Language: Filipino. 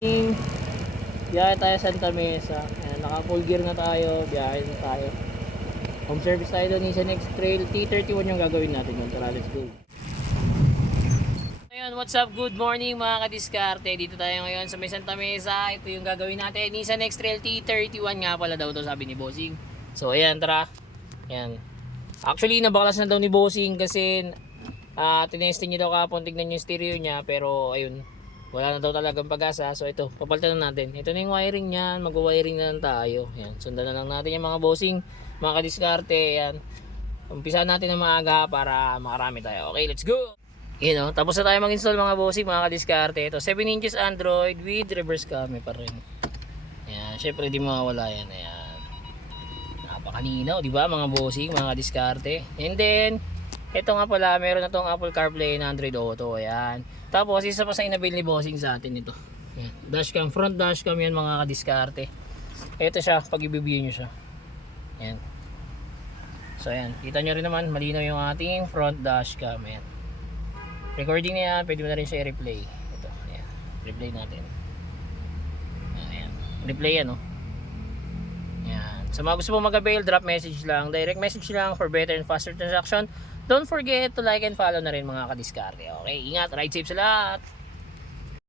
Biyahe tayo Santa Mesa. Ayan, naka full gear na tayo. Biyahe na tayo. Home service tayo doon. Nissan X-Trail T31 yung gagawin natin yun. Tara, let's go. Ayun, what's up? Good morning mga kadiskarte. Dito tayo ngayon sa may Santa Mesa. Ito yung gagawin natin. Nissan X-Trail T31 nga pala daw to, sabi ni Bossing. So ayan, tara. Ayan. Actually, nabaklas na daw ni Bossing kasi tinesting niya daw kapon, tignan yung stereo niya, pero ayun, wala na daw talagang pag-asa. So ito, papalitan na natin. Ito na yung wiring niyan, mag-wiring na lang tayo. Ayan, sundan na lang natin yung mga Bossing, mga kadiskarte. Ayan, umpisa natin ng maaga para makarami tayo. Okay, let's go! Tapos na tayo mag-install mga Bossing, mga kadiskarte. Ito, 7 inches Android with reverse camera pa rin. Ayan, syempre di mawawala yan. Ayan, napakalinaw, di ba mga Bossing, mga kadiskarte. And then ito nga pala, meron na tong Apple CarPlay and Android Auto. Ayan. Tapos isa pa sa inabil ni Bossing sa atin ito. Ayan. Dashcam, front dashcam yan mga kadiskarte. Ito siya, pag i-view nyo siya. Ayan. So ayan, kita nyo rin naman, malinaw yung ating front dashcam. Ayan. Recording na yan, pwede mo na rin siya i-replay. Ito, ayan. Replay natin. Ayan. Replay yan, oh. Ayan. Sa mga gusto mo mag-avail, drop message lang. Direct message lang for better and faster transaction. Don't forget to like and follow na rin mga kadiskarte. Okay, ingat, ride safe sa lahat.